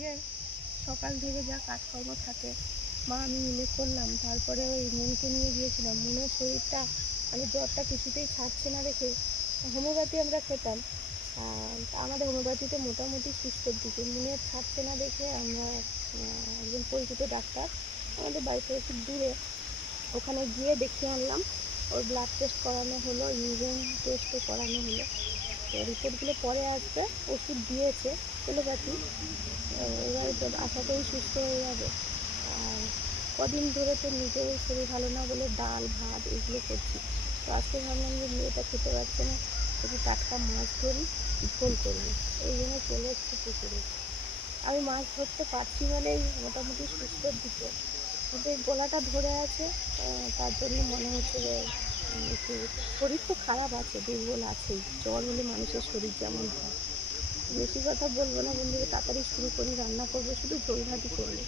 যে সকাল থেকে যা কাজকর্ম থাকে মা আমি মিলে করলাম, তারপরে ওই মনকে নিয়ে গিয়েছিলাম। মনের শরীরটা মানে জ্বরটা কিছুতেই ছাড়ছে না দেখে হোমিওপ্যাথি আমরা খেতাম, আমাদের হোমিওপ্যাথিতে মোটামুটি সুস্থর দিকে, মনের ছাড়ছে না দেখে আমরা একজন পরিচিত ডাক্তার আমাদের বাড়ি থেকে একটু দূরে, ওখানে গিয়ে দেখিয়ে আনলাম। ওর ব্লাড টেস্ট করানো হলো, ইউরিন টেস্টও করানো হলো। তো রিপোর্টগুলো পরে আসবে। ওষুধ দিয়েছে এলোপ্যাথি, এবারে তো আশা করি সুস্থ হয়ে যাবে। আর কদিন ধরে তো নিজের শরীর ভালো না বলে ডাল ভাত এগুলো করছি। তো আজকে ভাবলাম যে মেয়েটা খেতে পারছে না, একটু টাটকা মাছ ধরি, ঝোল করবো, এই জন্য চলে এসেছি পুকুরে। আমি মাছ ধরতে পারছি বলেই মোটামুটি সুস্থর দিকে, কিন্তু এই গলাটা ধরে আছে, তার জন্য মনে হচ্ছে যে একটু শরীর তো খারাপ আছে, দুর্বল আছেই। জ্বর হলে মানুষের শরীর যেমন হয়। বেশি কথা বলবো না বন্ধুরা, তাড়াতাড়ি শুরু করি। রান্না করবো, শুধু ঝোল ভাজি করবো।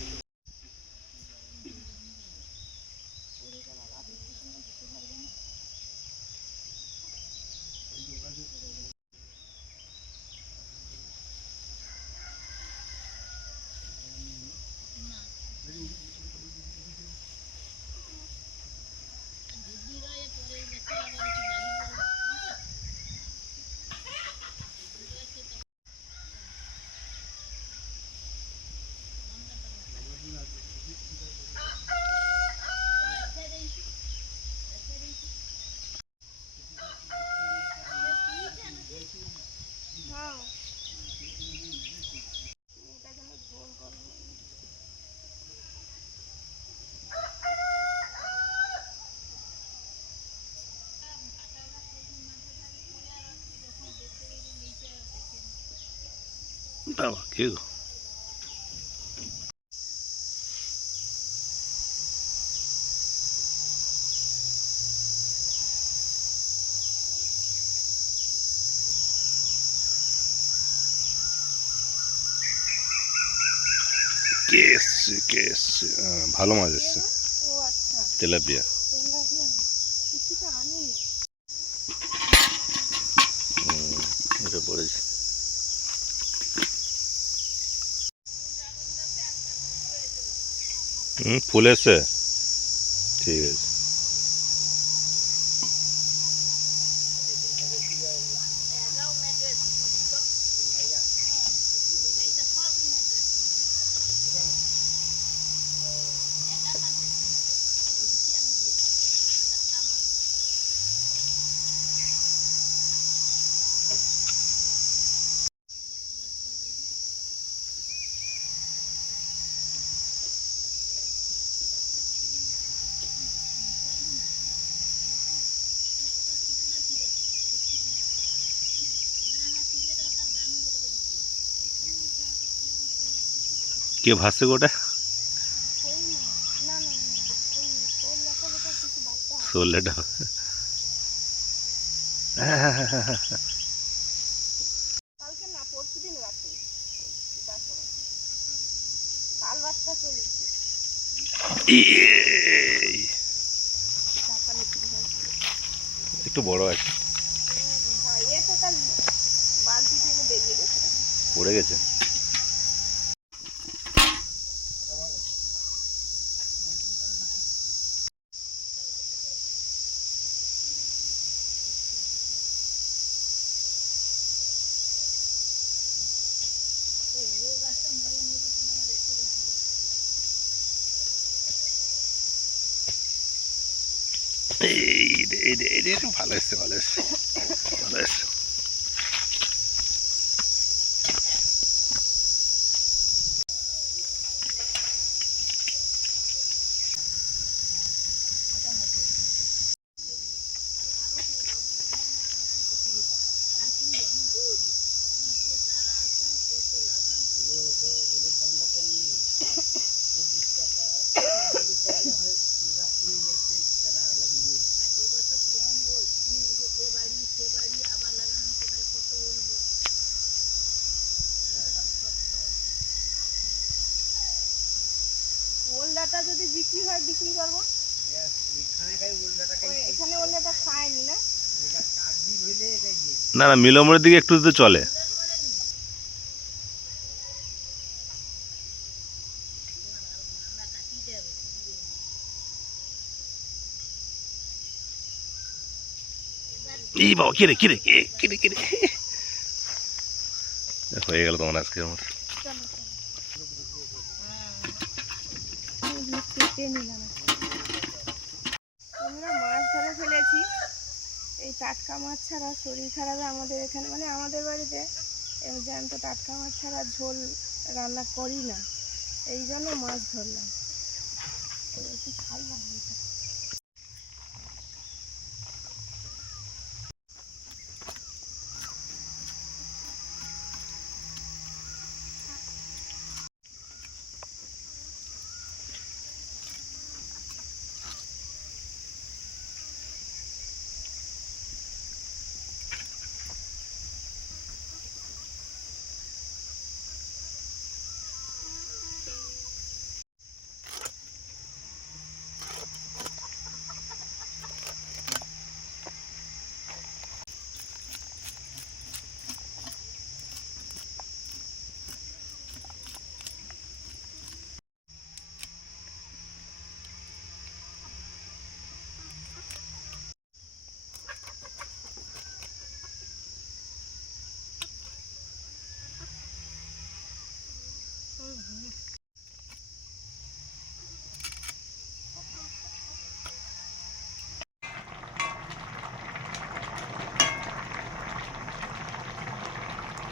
বাবা কে গো? কে এসছে কে এসছে? ভালো মাছ এসছে, ও আচ্ছা, তেলাপিয়া। তেলাপিয়া কিছু তো আনেনি। এটা পড়েছে। ফুল এসছে, ঠিক আছে। কে ভাসছে গোটা? শোলেটা। কালকে না, পরশু দিন রাতে কাল বাচ্চা চলেছে। একটু বড় আছে, বালতি থেকে বেরিয়ে গেছে, পড়ে গেছে। ভালো এসছে ভালো এসছে ভালো এসছে। ওলদাটা যদি বিক্রি হয় বিক্রি করবো। এখানে ওলদাটা খায়নি না। না না, মিলমরের দিকে একটু তো চলে। এই বাবা কিরে কিরে কিরে কিরে হয়ে গেল তোমার আজকের মতো। চলো এগুলো কেটে নিলাম। আমরা মাছ ধরে ফেলেছি। এই টাটকা মাছ ছাড়া শরীর খারাপে আমাদের এখানে মানে আমাদের বাড়িতে জ্যান্ত টাটকা মাছ ছাড়া ঝোল রান্না করি না, এই জন্য মাছ ধরলাম। একটু ঝাল লাগবে।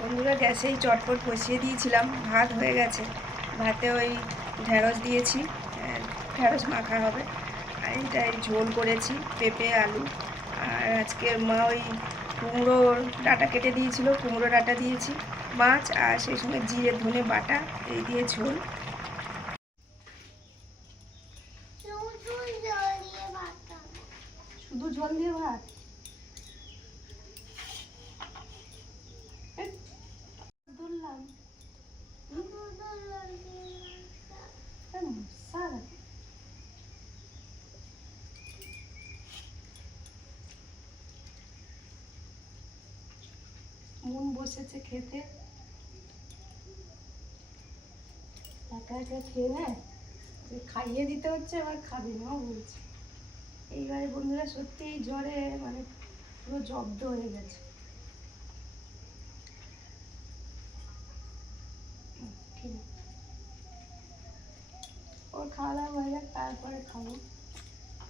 বন্ধুরা গ্যাসেই চটপট বসিয়ে দিয়েছিলাম, ভাত হয়ে গেছে। ভাতে ওই ঢ্যাঁড়স দিয়েছি, ঢ্যাঁড়স মাখা হবে। আর এইটাই ঝোল করেছি পেঁপে আলু। আর আজকে মা ওই কুমড়োর ডাঁটা কেটে দিয়েছিল, কুমড়ো ডাঁটা দিয়েছি, মাছ আর সেই সঙ্গে জিরে ধনে বাটা এই দিয়ে ঝোল। শুধু ঝোল দিয়ে ভাত? ধরলাম মন বসেছে খেতে, একা একা খেয়ে নেয়, খাইয়ে দিতে হচ্ছে, আবার খাবে না বলছে। এইবারে বন্ধুরা সত্যি জ্বরে মানে পুরো জব্দ হয়ে গেছে। ওর খাওয়া দাওয়া হয়ে যাক, তারপরে খাবো।